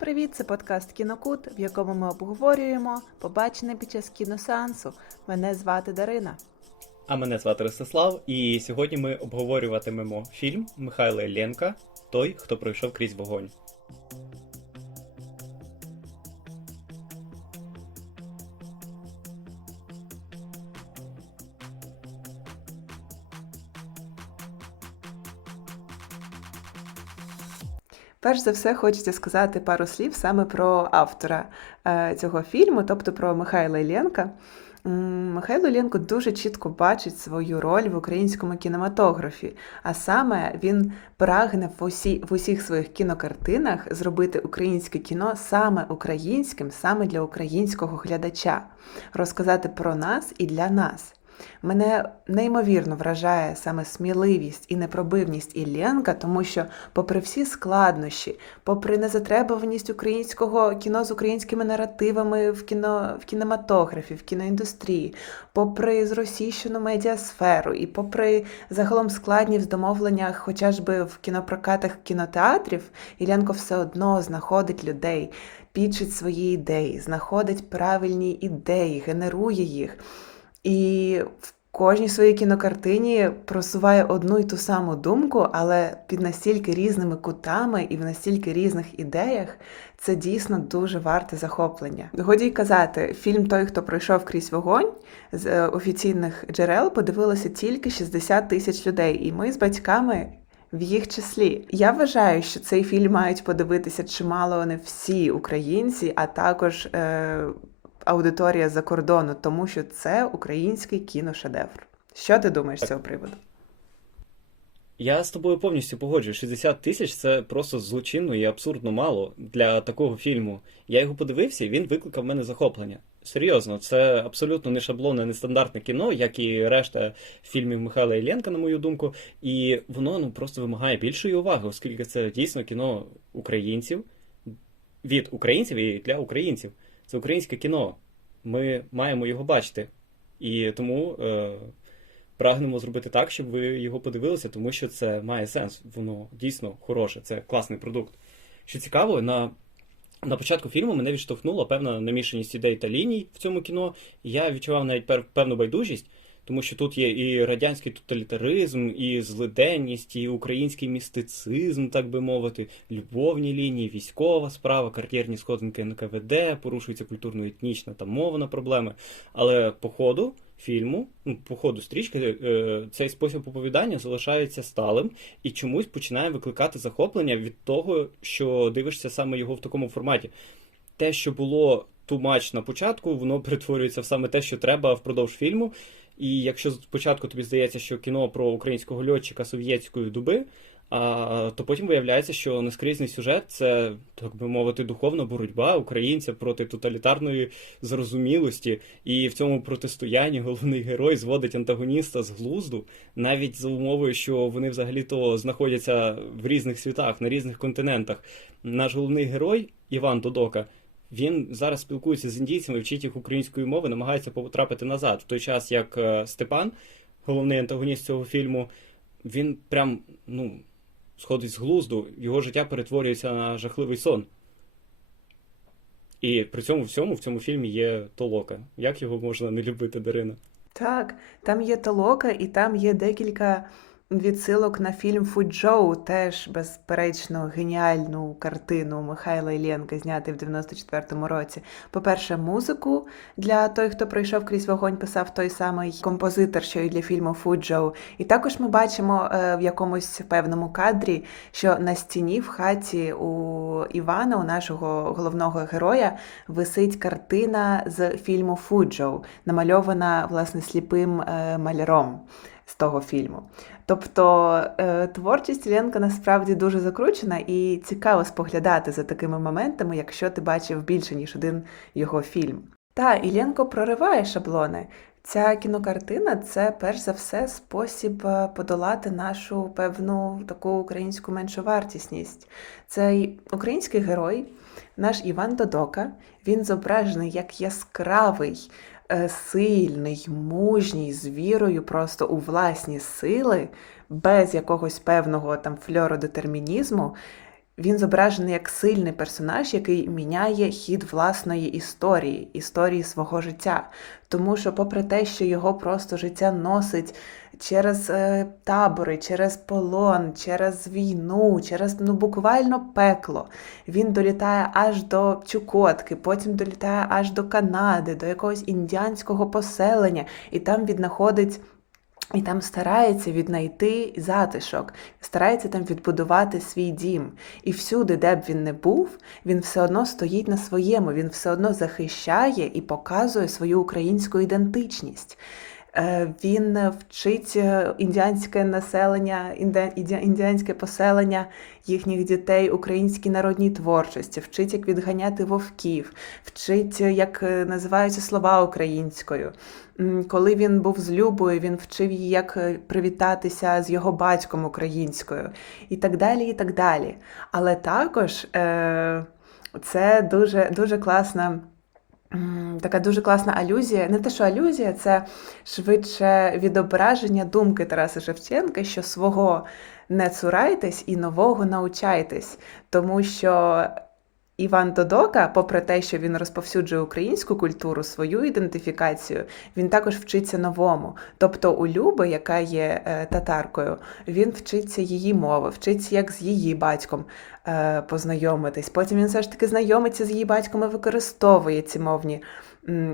Привіт, це подкаст Кінокут, в якому ми обговорюємо побачене під час кіносеансу. Мене звати Дарина. А мене звати Ростислав, і сьогодні ми обговорюватимемо фільм Михайла Іллєнка Той, хто пройшов крізь вогонь. Перш за все, хочеться сказати пару слів саме про автора е, цього фільму, тобто про Михайла Іллєнка. Михайло Іллєнко дуже чітко бачить свою роль в українському кінематографі, а саме він прагне в, усі, в усіх своїх кінокартинах зробити українське кіно саме українським, саме для українського глядача, розказати про нас і для нас. Мене неймовірно вражає саме сміливість і непробивність Іллєнка, тому що, попри всі складнощі, попри незатребуваність українського кіно з українськими наративами в кіно в кінематографі, в кіноіндустрії, попри зросійщену медіасферу, і попри загалом складність в домовленнях, хоча ж би в кінопрокатах кінотеатрів, Іллєнко все одно знаходить людей, пічить свої ідеї, знаходить правильні ідеї, генерує їх. І в кожній своїй кінокартині просуває одну і ту саму думку, але під настільки різними кутами і в настільки різних ідеях це дійсно дуже варте захоплення. Годі й казати, фільм Той, хто пройшов крізь вогонь з е, офіційних джерел подивилося тільки 60 тисяч людей, і ми з батьками. В їх числі я вважаю, що цей фільм мають подивитися чимало не всі українці, а також е, аудиторія за кордону, тому що це український кіношедевр. Що ти думаєш з цього приводу? Я з тобою повністю погоджуюсь. 60 тисяч це просто злочинно і абсурдно мало для такого фільму. Я його подивився, і він викликав в мене захоплення. Серйозно, це абсолютно не шаблонне, не стандартне кіно, як і решта фільмів Михайла Іллєнка, на мою думку. І воно ну просто вимагає більшої уваги, оскільки це дійсно кіно українців від українців і для українців. Це українське кіно. Ми маємо його бачити. І тому е, прагнемо зробити так, щоб ви його подивилися, тому що це має сенс. Воно дійсно хороше, це класний продукт. Що цікаво, на, на початку фільму мене відштовхнула певна намішаність ідей та ліній в цьому кіно. І я відчував навіть певну байдужість, тому що тут є і радянський тоталітаризм, і злиденність, і український містицизм, так би мовити, любовні лінії, військова справа, кар'єрні сходинки НКВД, порушується культурно-етнічна та мовна проблеми. Але по ходу фільму, ну, по ходу стрічки, е, цей спосіб оповідання залишається сталим і чомусь починає викликати захоплення від того, що дивишся саме його в такому форматі. Те, що було тумач на початку, воно перетворюється в саме те, що треба впродовж фільму. І якщо спочатку тобі здається, що кіно про українського льотчика совєтської дуби, а, то потім виявляється, що нескрізний сюжет це, так би мовити, духовна боротьба українця проти тоталітарної зрозумілості. І в цьому протистоянні головний герой зводить антагоніста з глузду, навіть за умовою, що вони взагалі-то знаходяться в різних світах, на різних континентах. Наш головний герой Іван Додока. Він зараз спілкується з індійцями, вчить їх української мови, намагається потрапити назад. В той час, як е, Степан, головний антагоніст цього фільму, він прям ну, сходить з глузду, його життя перетворюється на жахливий сон. І при цьому всьому в цьому фільмі є толока. Як його можна не любити, Дарина? Так, там є толока, і там є декілька відсилок на фільм Фуджоу, теж безперечно геніальну картину Михайла Іллєнка, знятий в 94-му році. По-перше, музику для той, хто пройшов крізь вогонь, писав той самий композитор, що і для фільму Фуджоу. І також ми бачимо е, в якомусь певному кадрі, що на стіні в хаті у Івана, у нашого головного героя, висить картина з фільму Фуджоу, намальована власне сліпим е, маляром з того фільму. Тобто е, творчість Іллєнка насправді дуже закручена і цікаво споглядати за такими моментами, якщо ти бачив більше, ніж один його фільм. Та Іллєнко прориває шаблони. Ця кінокартина це перш за все спосіб е, подолати нашу певну таку українську меншовартісність. Цей український герой, наш Іван Додока, він зображений як яскравий, сильний, мужній, з вірою просто у власні сили, без якогось певного там фльору детермінізму. Він зображений як сильний персонаж, який міняє хід власної історії, історії свого життя. Тому що, попри те, що його просто життя носить через е, табори, через полон, через війну, через ну буквально пекло. Він долітає аж до Чукотки, потім долітає аж до Канади, до якогось індіанського поселення, і там віднаходить. І там старається віднайти затишок, старається там відбудувати свій дім. І всюди, де б він не був, він все одно стоїть на своєму, він все одно захищає і показує свою українську ідентичність. Е, Він вчить е, індіанське населення, індіанське поселення їхніх дітей українській народній творчості, вчить, як відганяти вовків, вчить, е, як називаються слова українською. Коли він був з Любою, він вчив її, як привітатися з його батьком українською, і так далі, і так далі. Але також це дуже, дуже класна. Така дуже класна алюзія. Не те, що алюзія, це швидше відображення думки Тараса Шевченка, що свого не цурайтесь і нового научайтесь. Тому що Іван Додока, попри те, що він розповсюджує українську культуру, свою ідентифікацію, він також вчиться новому. Тобто у Люби, яка є е, татаркою, він вчиться її мови, вчиться, як з її батьком е, познайомитись. Потім він все ж таки знайомиться з її батьком і використовує ці мовні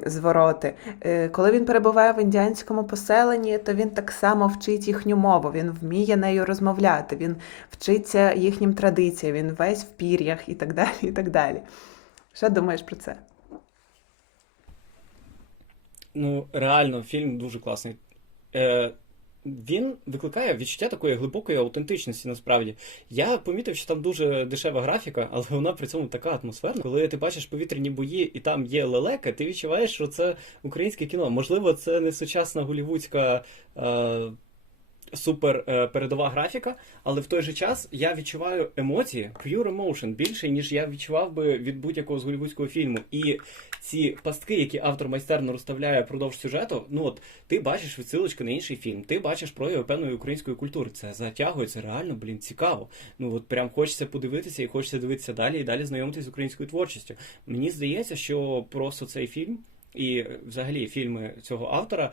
звороти. Е, Коли він перебуває в індіанському поселенні, то він так само вчить їхню мову, він вміє нею розмовляти, він вчиться їхнім традиціям, він весь в пір'ях і так далі. і так далі. Що думаєш про це? Ну, реально, фільм дуже класний. Е, він викликає відчуття такої глибокої аутентичності, насправді. Я помітив, що там дуже дешева графіка, але вона при цьому така атмосферна. Коли ти бачиш повітряні бої і там є лелека, ти відчуваєш, що це українське кіно. Можливо, це не сучасна голівудська. Е, Супер е, передова графіка, але в той же час я відчуваю емоції, pure emotion, більше, ніж я відчував би від будь-якого з голівудського фільму. І ці пастки, які автор майстерно розставляє впродовж сюжету, ну от ти бачиш відсилочку на інший фільм, ти бачиш прояви певної української культури. Це затягує, це реально, блін, цікаво. Ну от прям хочеться подивитися і хочеться дивитися далі і далі знайомитися з українською творчістю. Мені здається, що просто цей фільм. І взагалі фільми цього автора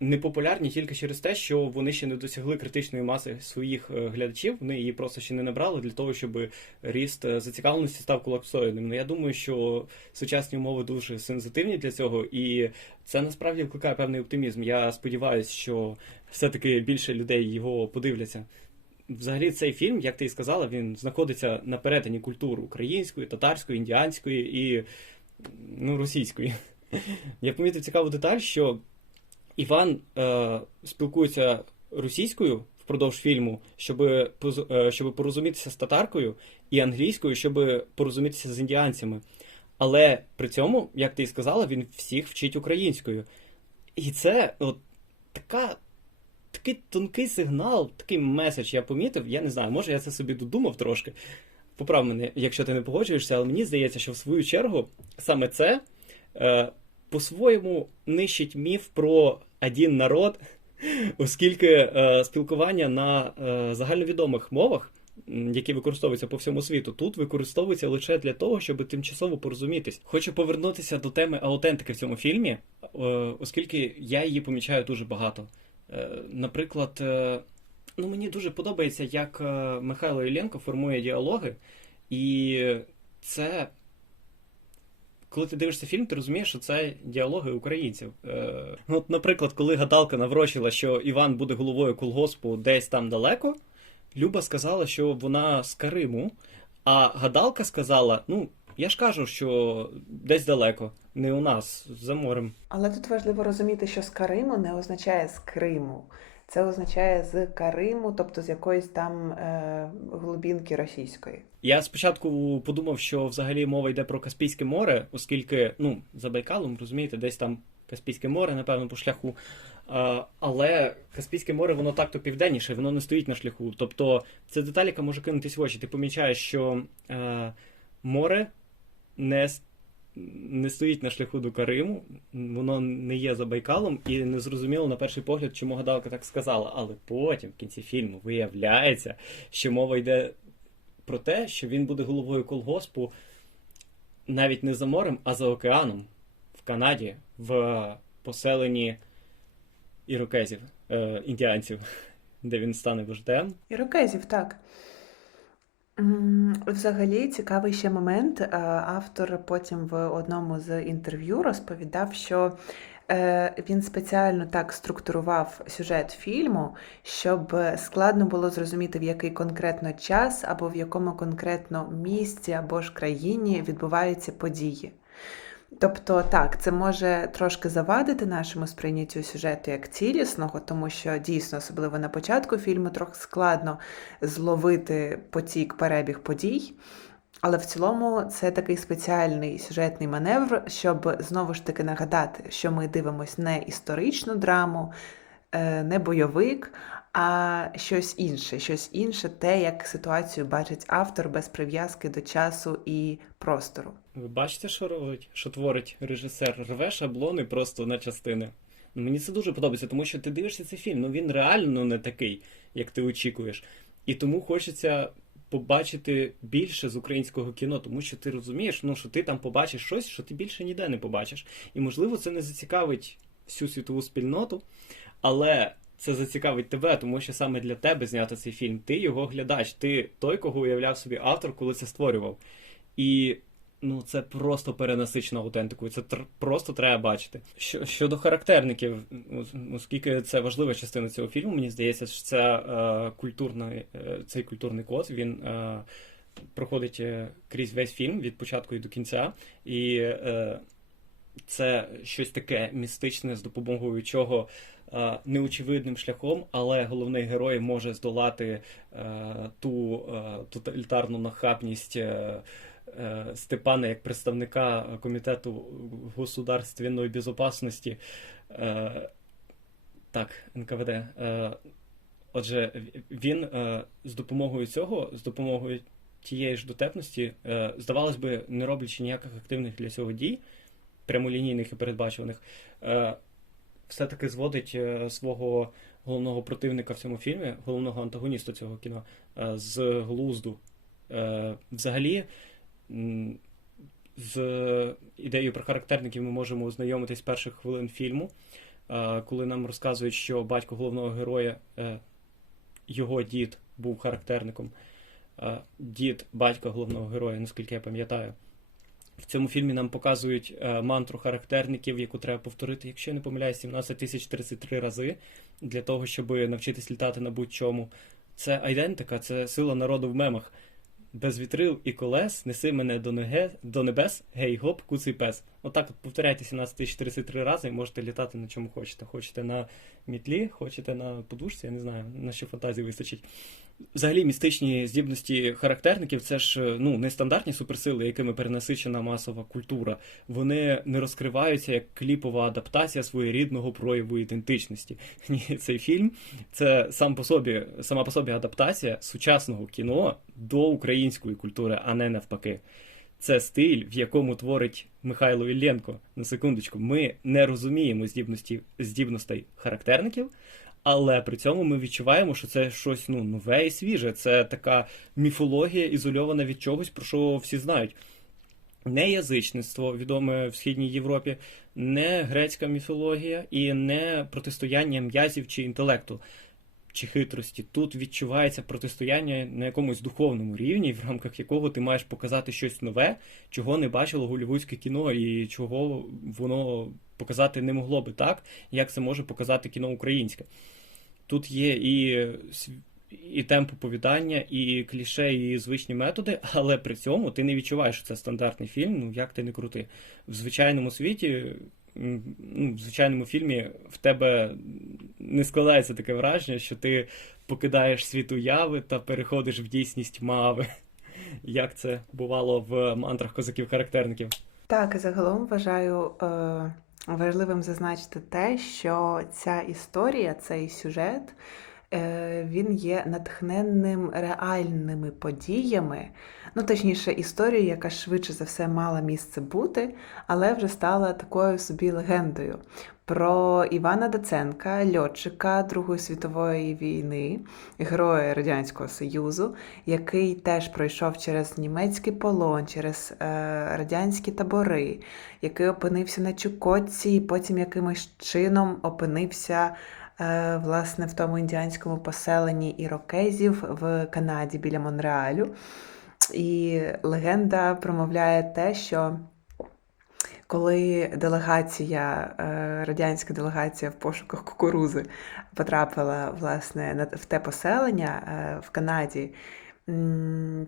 непопулярні тільки через те, що вони ще не досягли критичної маси своїх е, глядачів. Вони її просто ще не набрали для того, щоб ріст е, зацікавленості став колапсоїдним. Ну я думаю, що сучасні умови дуже сенситивні для цього, і це насправді викликає певний оптимізм. Я сподіваюся, що все-таки більше людей його подивляться. Взагалі, цей фільм, як ти і сказала, він знаходиться на перетині культур української, татарської, індіанської і ну, російської. Я помітив цікаву деталь, що Іван е, спілкується російською впродовж фільму, щоб, е, щоб порозумітися з татаркою, і англійською, щоб порозумітися з індіанцями. Але при цьому, як ти і сказала, він всіх вчить українською. І це от така. Такий тонкий сигнал, такий меседж я помітив. Я не знаю, може я це собі додумав трошки. Поправ мене, якщо ти не погоджуєшся, але мені здається, що в свою чергу саме це е, по-своєму нищить міф про один народ, оскільки е, спілкування на е, загальновідомих мовах, які використовуються по всьому світу, тут використовується лише для того, щоб тимчасово порозумітись. Хочу повернутися до теми аутентики в цьому фільмі, е, оскільки я її помічаю дуже багато. Е, наприклад, е, ну мені дуже подобається, як е, Михайло Іллєнко формує діалоги, і це коли ти дивишся фільм, ти розумієш, що це діалоги українців. Е, ну, от, наприклад, коли гадалка наврочила, що Іван буде головою колгоспу десь там далеко, Люба сказала, що вона з Кариму, а гадалка сказала: ну, я ж кажу, що десь далеко, не у нас, за морем. Але тут важливо розуміти, що з Кариму не означає з Криму. Це означає з Кариму, тобто з якоїсь там е, глибінки російської. Я спочатку подумав, що взагалі мова йде про Каспійське море, оскільки, ну, за Байкалом, розумієте, десь там Каспійське море, напевно, по шляху. Але Каспійське море, воно так-то південніше, воно не стоїть на шляху. Тобто, це деталь, яка може кинутись в очі. Ти помічаєш, що е, море не, не стоїть на шляху до Кариму, воно не є за Байкалом, і не зрозуміло на перший погляд, чому гадалка так сказала. Але потім, в кінці фільму, виявляється, що мова йде про те, що він буде головою колгоспу навіть не за морем, а за океаном в Канаді, в поселенні ірокезів, е, індіанців, де він стане вождем. Ірокезів, так. Взагалі цікавий ще момент. Е, Автор потім в одному з інтерв'ю розповідав, що він спеціально так структурував сюжет фільму, щоб складно було зрозуміти, в який конкретно час або в якому конкретно місці або ж країні відбуваються події. Тобто, так, це може трошки завадити нашому сприйняттю сюжету як цілісного, тому що дійсно, особливо на початку фільму, трохи складно зловити потік перебіг подій. Але в цілому це такий спеціальний сюжетний маневр, щоб знову ж таки нагадати, що ми дивимося не історичну драму, е, не бойовик, а щось інше, щось інше, те, як ситуацію бачить автор без прив'язки до часу і простору. Ви бачите, що робить, що творить режисер? Рве шаблони просто на частини. Ну, мені це дуже подобається, тому що ти дивишся цей фільм, ну він реально не такий, як ти очікуєш. І тому хочеться побачити більше з українського кіно, тому що ти розумієш, ну, що ти там побачиш щось, що ти більше ніде не побачиш. І можливо, це не зацікавить всю світову спільноту, але це зацікавить тебе, тому що саме для тебе знято цей фільм. Ти його глядач, ти той, кого уявляв собі автор, коли це створював. І ну це просто перенасичено аутентикою. Це тр- просто треба бачити. Що, щодо характерників, оскільки це важлива частина цього фільму, мені здається, що це е, культурний, е, цей культурний код він е, проходить е, крізь весь фільм від початку і до кінця. І е, це щось таке містичне, з допомогою чого е, неочевидним шляхом, але головний герой може здолати е, ту е, тоталітарну нахабність. Е, Степана як представника комітету государственної безопасності, е, так, НКВД. Е, Отже, він е, з допомогою цього, з допомогою тієї ж дотепності, е, здавалось би, не роблячи ніяких активних для цього дій, прямолінійних і передбачуваних, е, все-таки зводить е, свого головного противника в цьому фільмі, головного антагоніста цього кіно, е, з глузду. Е, Взагалі, з ідеєю про характерників ми можемо ознайомитись з перших хвилин фільму, е, коли нам розказують, що батько головного героя, е, його дід був характерником. Е, Дід батька головного героя, наскільки я пам'ятаю. В цьому фільмі нам показують мантру характерників, яку треба повторити, якщо я не помиляюсь, 17 тисяч 33 рази для того, щоб навчитись літати на будь-чому. Це айдентика, це сила народу в мемах. Без вітрил і колес неси мене до, неге, до небес, гей гоп, куций пес. Отак от повторяйте 17 тисяч рази і можете літати на чому хочете. Хочете на мітлі, хочете на подушці, я не знаю, на що фантазії вистачить. Взагалі, містичні здібності характерників це ж е, ну, нестандартні суперсили, якими перенасичена масова культура. Вони не розкриваються як кліпова адаптація своєрідного прояву ідентичності. Ні, цей фільм це сам по собі, сама по собі адаптація сучасного кіно до української культури, а не навпаки. Це стиль, в якому творить Михайло Іллєнко. На секундочку, ми не розуміємо здібності, здібностей характерників, але при цьому ми відчуваємо, що це щось ну, нове і свіже. Це така міфологія, ізольована від чогось, про що всі знають. Не язичництво, відоме в Східній Європі, не грецька міфологія і не протистояння м'язів чи інтелекту чи хитрості. Тут відчувається протистояння на якомусь духовному рівні, в рамках якого ти маєш показати щось нове, чого не бачило голівудське кіно, і чого воно показати не могло би так, як це може показати кіно українське. Тут є і, і темп оповідання, і кліше, і звичні методи, але при цьому ти не відчуваєш, що це стандартний фільм, ну як ти не крути. В звичайному світі, ну, в звичайному фільмі в тебе не складається таке враження, що ти покидаєш світ уяви та переходиш в дійсність мави. Як це бувало в мантрах козаків-характерників. Так, і загалом вважаю е, важливим зазначити те, що ця історія, цей сюжет, е, він є натхненним реальними подіями. Ну, точніше, історією, яка швидше за все мала місце бути, але вже стала такою собі легендою. про Івана Даценка, льотчика Другої світової війни, героя Радянського Союзу, який теж пройшов через німецький полон, через е, радянські табори, який опинився на Чукотці і потім якимось чином опинився е, власне в тому індіанському поселенні ірокезів в Канаді біля Монреалю. І легенда промовляє те, що коли делегація, е, радянська делегація в пошуках кукурузи потрапила власне в те поселення е, в Канаді,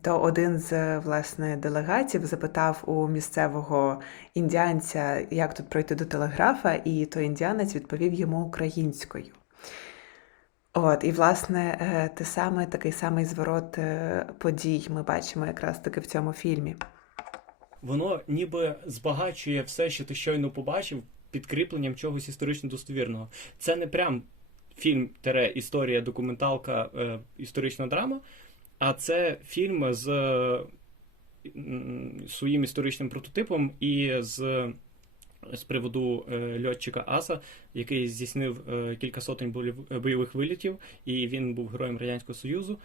то один з власне делегатів запитав у місцевого індіанця, як тут пройти до телеграфа, і той індіанець відповів йому українською. От, і власне е, те саме, такий самий зворот е, подій ми бачимо якраз таки в цьому фільмі. Воно ніби збагачує все, що ти щойно побачив, підкріпленням чогось історично достовірного. Це не прям фільм тере історія, документалка, е, історична драма, а це фільм з е, своїм історичним прототипом і з, з приводу е, льотчика Аса, який здійснив е, кілька сотень болів- бойових вилітів, і він був героєм Радянського Союзу, е,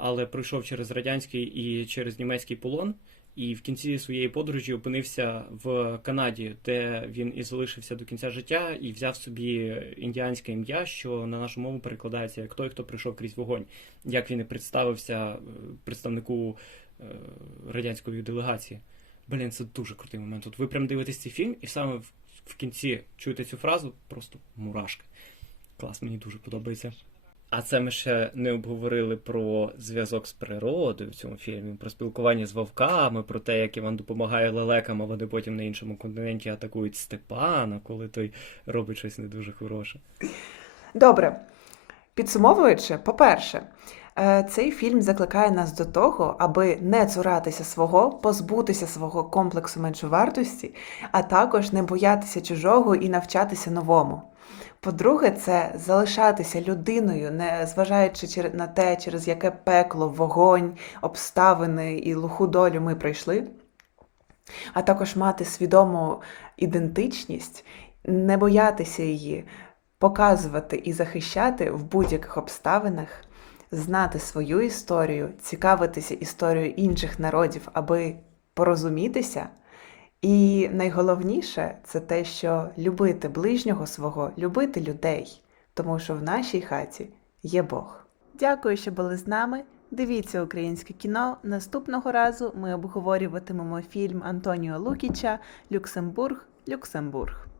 але пройшов через радянський і через німецький полон. І в кінці своєї подорожі опинився в Канаді, де він і залишився до кінця життя, і взяв собі індіанське ім'я, що на нашу мову перекладається як той, хто прийшов крізь вогонь. Як він і представився е, представнику е, радянської делегації. Блін, це дуже крутий момент. От ви прям дивитесь цей фільм, і саме в, в кінці чуєте цю фразу, просто мурашки. Клас, мені дуже подобається. А це ми ще не обговорили про зв'язок з природою в цьому фільмі, про спілкування з вовками, про те, як Іван допомагає лелекам, а вони потім на іншому континенті атакують Степана, коли той робить щось не дуже хороше. Добре. Підсумовуючи, по-перше, цей фільм закликає нас до того, аби не цуратися свого, позбутися свого комплексу меншовартості, а також не боятися чужого і навчатися новому. По-друге, це залишатися людиною, не зважаючи на те, через яке пекло, вогонь, обставини і луху долю ми пройшли, а також мати свідому ідентичність, не боятися її, показувати і захищати в будь-яких обставинах, знати свою історію, цікавитися історією інших народів, аби порозумітися. І найголовніше це те, що любити ближнього свого, любити людей, тому що в нашій хаті є Бог. Дякую, що були з нами. Дивіться українське кіно. Наступного разу ми обговорюватимемо фільм Антоніо Лукіча Люксембург, Люксембург.